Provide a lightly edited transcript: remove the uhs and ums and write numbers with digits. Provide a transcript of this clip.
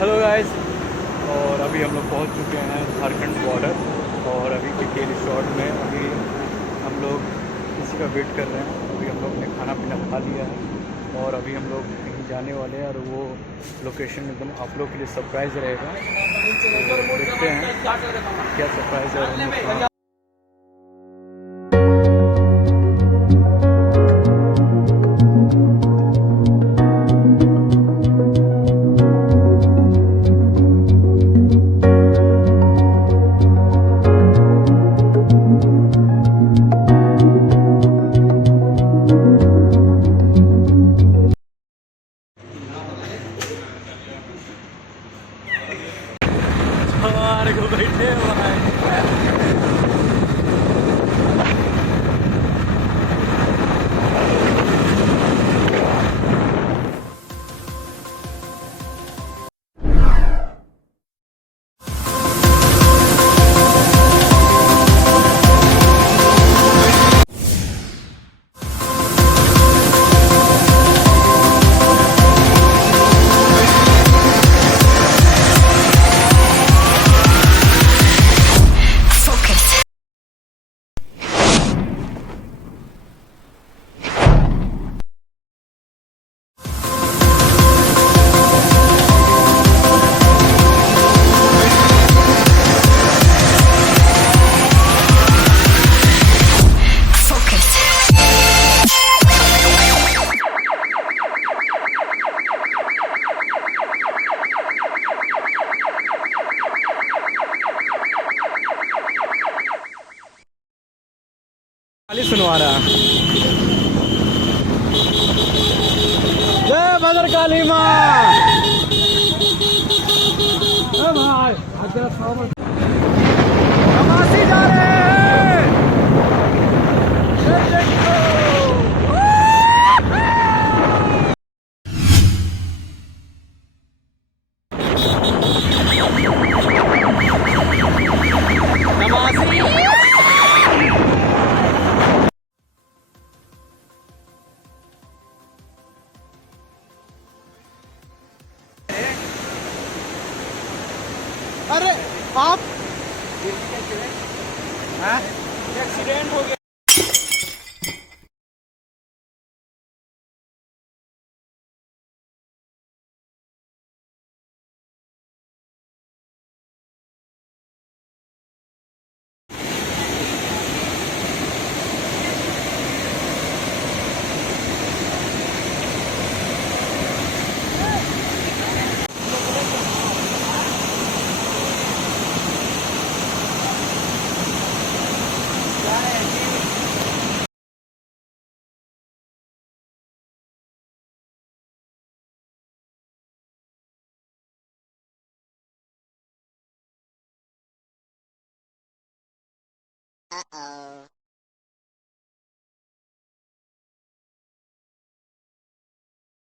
Hello guys. और अभी हम लोग पहुंच चुके हैं झारखंड बॉर्डर। और अभी के रिसोर्ट में अभी हम लोग किसी का वेट कर रहे हैं। अभी हम लोग ने खाना पीना खा लिया है और अभी हम लोग कहीं जाने वाले हैं और वो लोकेशन एकदम आप लोग के लिए सरप्राइज़ रहेगा। तो देखते हैं क्या सरप्राइज़ है और हम लोग कहाँ। हमारे को बैठे हुआ है। खाली सुनवा रहा। जय भद्रकाली माँ। भाई तमासी जा रहे हैं। ये देखो। तमासी। अरे आप एक्सीडेंट हो गया। Uh-oh.